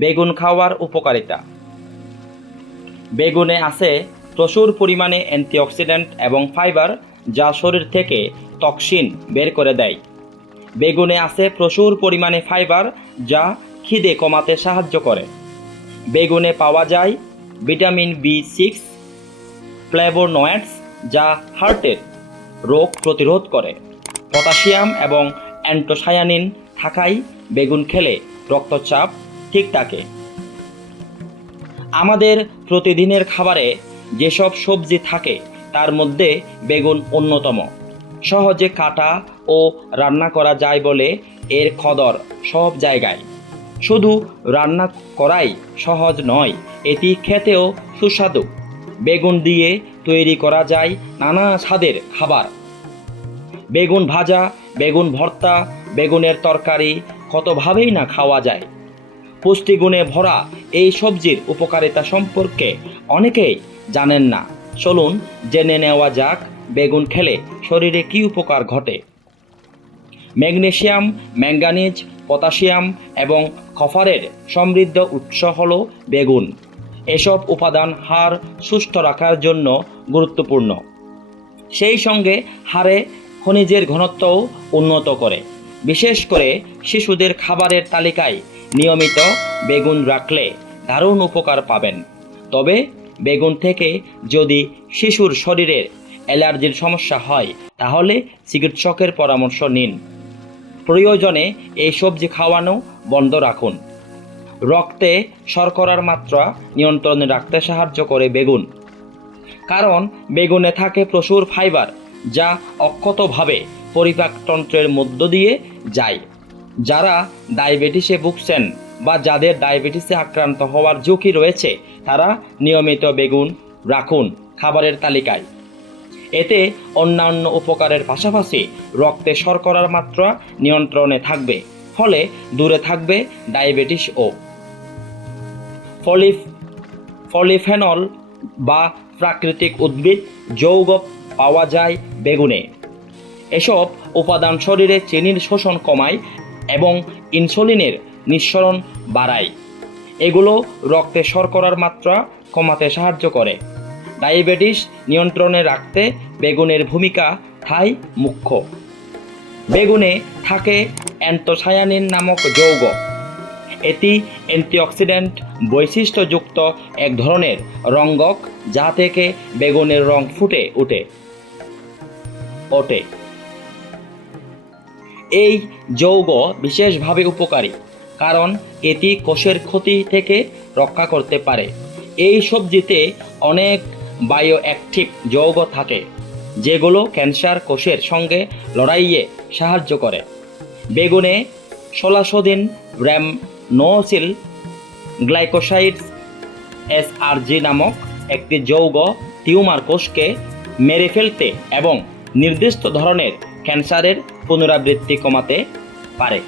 বেগুন খাওয়ার উপকারিতা। বেগুনে আছে প্রচুর পরিমাণে অ্যান্টিঅক্সিডেন্ট এবং ফাইবার, যা শরীর থেকে টক্সিন বের করে দেয়। বেগুনে আছে প্রচুর পরিমাণে ফাইবার, যা খিদে কমাতে সাহায্য করে। বেগুনে পাওয়া যায় ভিটামিন বি6, ফ্লেভোনয়েডস, যা হার্টের রোগ প্রতিরোধ করে। পটাশিয়াম এবং অ্যান্টোসায়ানিন থাকায় বেগুন খেলে রক্তচাপ ঠিক থাকে। আমাদের প্রতিদিনের খাবারে যেসব সবজি থাকে তার মধ্যে বেগুন অন্যতম। সহজে কাটা ও রান্না করা যায় বলে এর কদর সব জায়গায়। শুধু রান্না করাই সহজ নয়, এটি খেতেও সুস্বাদু। বেগুন দিয়ে তৈরি করা যায় নানা স্বাদের খাবার। বেগুন ভাজা, বেগুন ভর্তা, বেগুনের তরকারি, কতভাবেই না খাওয়া যায়। পুষ্টিগুণে ভরা এই সবজির উপকারিতা সম্পর্কে অনেকেই জানেন না। চলুন জেনে নেওয়া যাক বেগুন খেলে শরীরে কী উপকার ঘটে। ম্যাগনেসিয়াম, ম্যাঙ্গানিজ, পটাশিয়াম এবং কপারের সমৃদ্ধ উৎস হলো বেগুন। এসব উপাদান হাড় সুস্থ রাখার জন্য গুরুত্বপূর্ণ। সেই সঙ্গে হাড়ে খনিজের ঘনত্বও উন্নত করে। বিশেষ করে শিশুদের খাবারের তালিকায় নিয়মিত বেগুন রাখলে দারুণ উপকার পাবেন। তবে বেগুন থেকে যদি শিশুর শরীরের অ্যালার্জির সমস্যা হয় তাহলে চিকিৎসকের পরামর্শ নিন। প্রয়োজনে এই সবজি খাওয়ানো বন্ধ রাখুন। রক্তে শর্করার মাত্রা নিয়ন্ত্রণে রাখতে সাহায্য করে বেগুন, কারণ বেগুনে থাকে প্রচুর ফাইবার, যা অক্ষতভাবে পরিপাকতন্ত্রের মধ্য দিয়ে যায়। যারা ডায়াবেটিসে ভুগছেন বা যাদের ডায়াবেটিসে আক্রান্ত হওয়ার ঝুঁকি রয়েছে তারা নিয়মিত বেগুন রাখুন খাবারের তালিকায়। এতে অন্যান্য উপকারের পাশাপাশি রক্তে শর্করার মাত্রা নিয়ন্ত্রণে থাকবে, ফলে দূরে থাকবে ডায়াবেটিস ও পলিফেনল বা প্রাকৃতিক উদ্ভিদ যৌগ পাওয়া যায় বেগুনে। এসব উপাদান শরীরে চিনির শোষণ কমায় এবং ইনসুলিনের নিঃসরণ বাড়ায়। এগুলো রক্তে শর্করার মাত্রা কমাতে সাহায্য করে। ডায়াবেটিস নিয়ন্ত্রণে রাখতে বেগুনের ভূমিকা মুখ্য। বেগুনে থাকে অ্যান্টোসায়ানিন নামক যৌগ। এটি অ্যান্টিঅক্সিডেন্ট বৈশিষ্ট্যযুক্ত এক ধরনের রঙ্গক, যা থেকে বেগুনের রং ফুটে ওঠে। এই যৌগ বিশেষভাবে উপকারী, কারণ এটি কোষের ক্ষতি থেকে রক্ষা করতে পারে। এই সবজিতে অনেক বায়োঅ্যাক্টিভ যৌগ থাকে, যেগুলো ক্যান্সার কোষের সঙ্গে লড়াইয়ে সাহায্য করে। বেগুনে সোলাসোডিন, র্যামনোসিল গ্লাইকোসাইডস, এসআরজি নামক একটি যৌগ টিউমার কোষকে মেরে ফেলতে এবং নির্দিষ্ট ধরনের ক্যান্সারের পুনরাবৃত্তি কমাতে পারে।